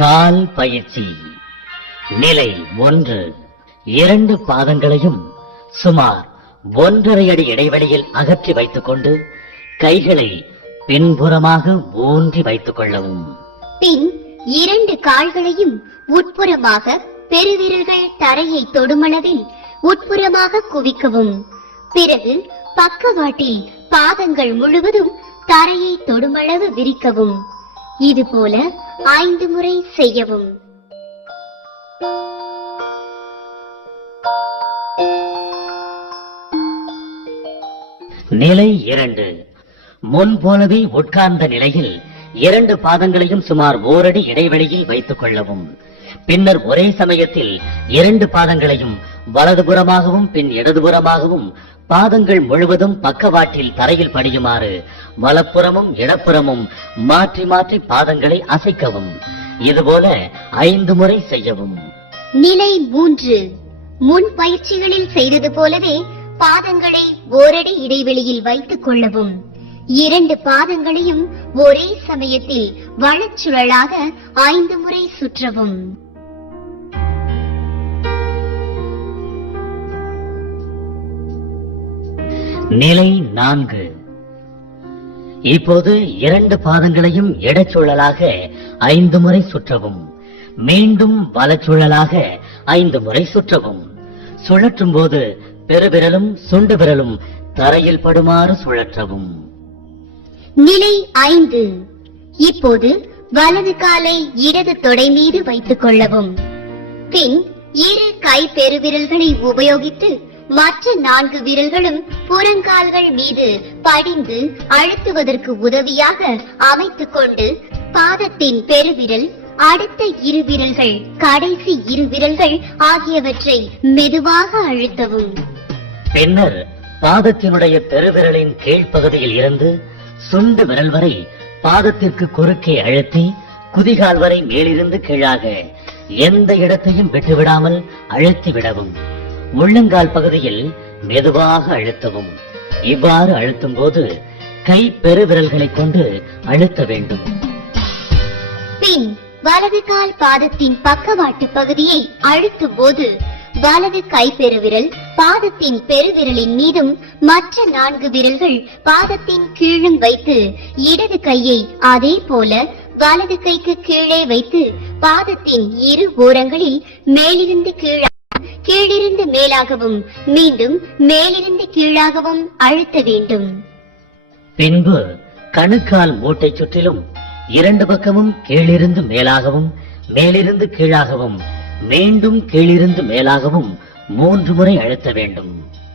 கால் பயிற்சி. நிலை 1. 2 பாதங்களையும் சுமார் 1.5 அடி இடைவெளியில் அகற்றி வைத்துக் கொண்டு கைகளை பின்புறமாக ஊன்றி வைத்துக் கொள்ளவும். பின் 2 கால்களையும் உட்புறமாக பெருவிரல்கள் தரையை தொடுமளவில் உட்புறமாக குவிக்கவும். பிறகு பக்கவாட்டில் பாதங்கள் முழுவதும் தரையை தொடுமளவு விரிக்கவும். இதுபோல 5 முறை செய்யவும். நிலை 2. முன் போலவே உட்கார்ந்த நிலையில் 2 பாதங்களையும் சுமார் 1 அடி இடைவெளியில் வைத்துக் கொள்ளவும். பின்னர் ஒரே சமயத்தில் 2 பாதங்களையும் வலதுபுறமாகவும் பின் இடதுபுறமாகவும் பாதங்கள் முழுவதும் பக்கவாட்டில் தரையில் படியுமாறு வலப்புறமும் இடப்புறமும் மாற்றி மாற்றி பாதங்களை அசைக்கவும். இதுபோல 5 முறை செய்யவும். நிலை 3. முன் பயிற்சிகளில் செய்தது போலவே பாதங்களை 1 அடி இடைவெளியில் வைத்துக் கொள்ளவும். 2 பாதங்களையும் ஒரே சமயத்தில் வலச்சுழலாக 5 முறை சுற்றவும். நிலை 4. இப்போது 2 பாதங்களையும் இடச்சுழலாக 5 முறை சுற்றவும். மீண்டும் வலச்சுழலாக 5 முறை சுற்றவும். சுழற்றும் போது பெருவிரலும் சுண்டு விரலும் தரையில் படுமாறு சுழற்றவும். நிலை 5. இப்போது வலது காலை இடது தொடை மீது வைத்துக் கொள்ளவும். பின் 2 கை பெருவிரல்களை உபயோகித்து மற்ற 4 விரல்களும் புறங்கால்கள் மீது படிந்து அழுத்துவதற்கு உதவியாக அமைத்துக் கொண்டு பாதத்தின் பெருவிரல், அடுத்த 2 விரல்கள், கடைசி 2 விரல்கள் ஆகியவற்றை மெதுவாக அழுத்தவும். பின்னர் பாதத்தினுடைய பெருவிரலின் கீழ்ப்பகுதியில் இருந்து சுண்டு விரல் வரை பாதத்திற்கு குறுக்கே அழுத்தி குதிகால் வரை மேலிருந்து கீழாக எந்த இடத்தையும் விட்டுவிடாமல் அழுத்தி விடவும். உள்ளங்கால் பகுதியில் மெதுவாக அழுத்தவும். இவ்வாறு அழுத்தும் போது கை பெருவிரல்களை கொண்டு அழுத்த வேண்டும். பின் வலது கால் பாதத்தின் பக்கவாட்டு பகுதியை அழுத்தும் போது வலது கை பெருவிரல் பாதத்தின் பெருவிரலின் மீதும் மற்ற 4 விரல்கள் பாதத்தின் கீழும் வைத்து இடது கையை அதே போல வலது கைக்கு கீழே வைத்து பாதத்தின் 2 ஓரங்களில் மேலிருந்து கீழிருந்து மேலாகவும் மீண்டும் மேலிருந்து கீழாகவும் அழுத்த வேண்டும். பின்பு கணுக்கால் மூட்டை சுற்றிலும் 2 பக்கமும் கீழிருந்து மேலாகவும் மேலிருந்து கீழாகவும் மீண்டும் கீழிருந்து மேலாகவும் 3 முறை அழுத்த வேண்டும்.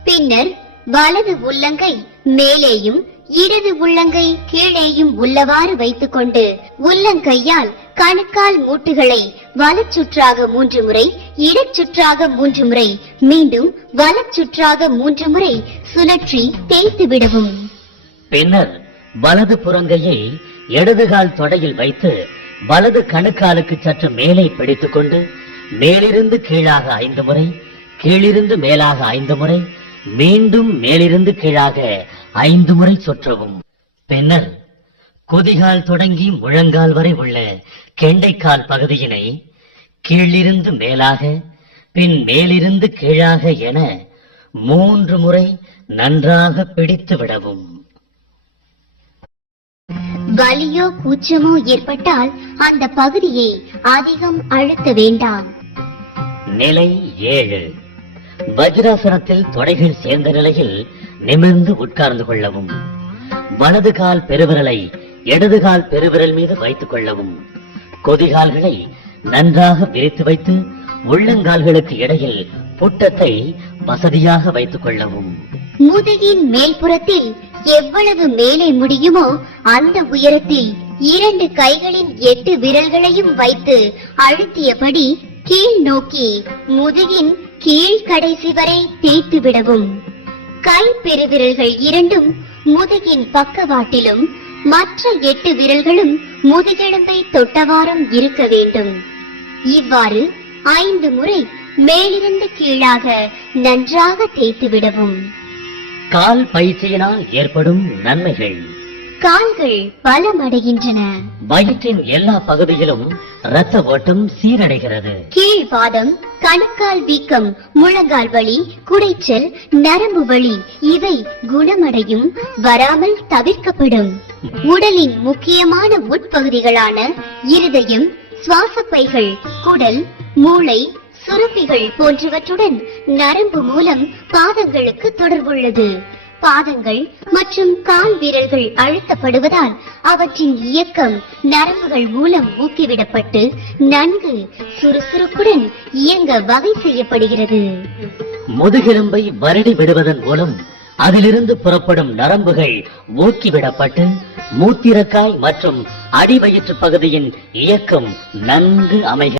பின்னர் வலது உள்ளங்கை மேலேயும் இடது உள்ளங்கை கீழேயும் உள்ளவாறு வைத்துக் கொண்டு உள்ளங்கையால் கணுக்கால் மூட்டுகளை வலச்சுற்றாக 3 முறை, இடச்சுற்றாக 3 முறை, மீண்டும் வலச்சுற்றாக 3 முறை சுழற்றி தேய்த்து விடவும். பின்னர் வலது புறங்கையை இடதுகால் தொடையில் வைத்து வலது கணுக்காலுக்கு சற்று மேலே பிடித்துக் கொண்டு மேலிருந்து கீழாக 5 முறை, கீழிருந்து மேலாக 5 முறை, மீண்டும் மேலிருந்து கீழாக 5 முறை சுற்றவும். பின்னர் குதிகால் தொடங்கி முழங்கால் வரை உள்ள கெண்டைக்கால் பகுதியினை கீழிருந்து மேலாக பின் மேலிருந்து கீழாக என 3 முறை நன்றாக பிடித்து விடவும். வலியோ கூச்சமோ ஏற்பட்டால் அந்த பகுதியை அதிகம் அழுத்த வேண்டாம். நிலை 7. வஜ்ராசனத்தில் தொடைகள் சேர்ந்த நிலையில் நிமிர்ந்து உட்கார்ந்து கொள்ளவும். வலது கால் பெருவிரலை இடது கால் பெருவிரல் மீது வைத்துக் கொள்ளவும். கொதிகால்களை நன்றாக விரித்து வைத்து உள்ளங்கால்களுக்கு இடையில் புட்டத்தை வசதியாக வைத்துக் கொள்ளவும். முதுகின் மேல்புறத்தில் எவ்வளவு மேலே முடியுமோ அந்த உயரத்தில் 2 கைகளின் 8 விரல்களையும் வைத்து அழுத்தியபடி கீழ் நோக்கி முதுகின் கீழ் கடைசி வரை தேய்த்து விடவும். கை பெருவிரல்கள் 2ம் முதுகின் பக்கவாட்டிலும் மற்ற 8 விரல்களும் முதுகெலும்பை தொட்டவாறும் இருக்க வேண்டும். இவ்வாறு 5 முறை மேலிருந்து கீழாக நன்றாக தேய்த்து விடவும். கால் பயிற்சியினால் ஏற்படும் நன்மைகள். கால்கள் பலமடைகின்றன. வயிற்றின் எல்லா பகுதியிலும் இரத்த ஓட்டம் சீரடைகிறது. கீழ்பாதம், கணுக்கால் வீக்கம், முழங்கால் வலி, குடைச்சல், நரம்பு வலி இவை குணமடையும், வராமல் தவிர்க்கப்படும். உடலின் முக்கியமான உட்பகுதிகளான இருதயம், சுவாசப்பைகள், குடல், மூளை, சுரப்பிகள் போன்றவற்றுடன் நரம்பு மூலம் பாதங்களுக்கு தொடர்புள்ளது. பாதங்கள் மற்றும் கால் வீரல்கள் அழுத்தப்படுவதால் அவற்றின் இயக்கம் நரம்புகள் மூலம் ஊக்கிவிடப்பட்டு நன்கு சுறுசுறுப்புடன் இயங்க வகை செய்யப்படுகிறது. முதுகெலும்பை வருடி விடுவதன் மூலம் அதிலிருந்து புறப்படும் நரம்புகள் ஊக்கிவிடப்பட்டு மூத்திரக்காய் மற்றும் அடிவயிற்று பகுதியின் இயக்கம் நன்கு அமைகிறது.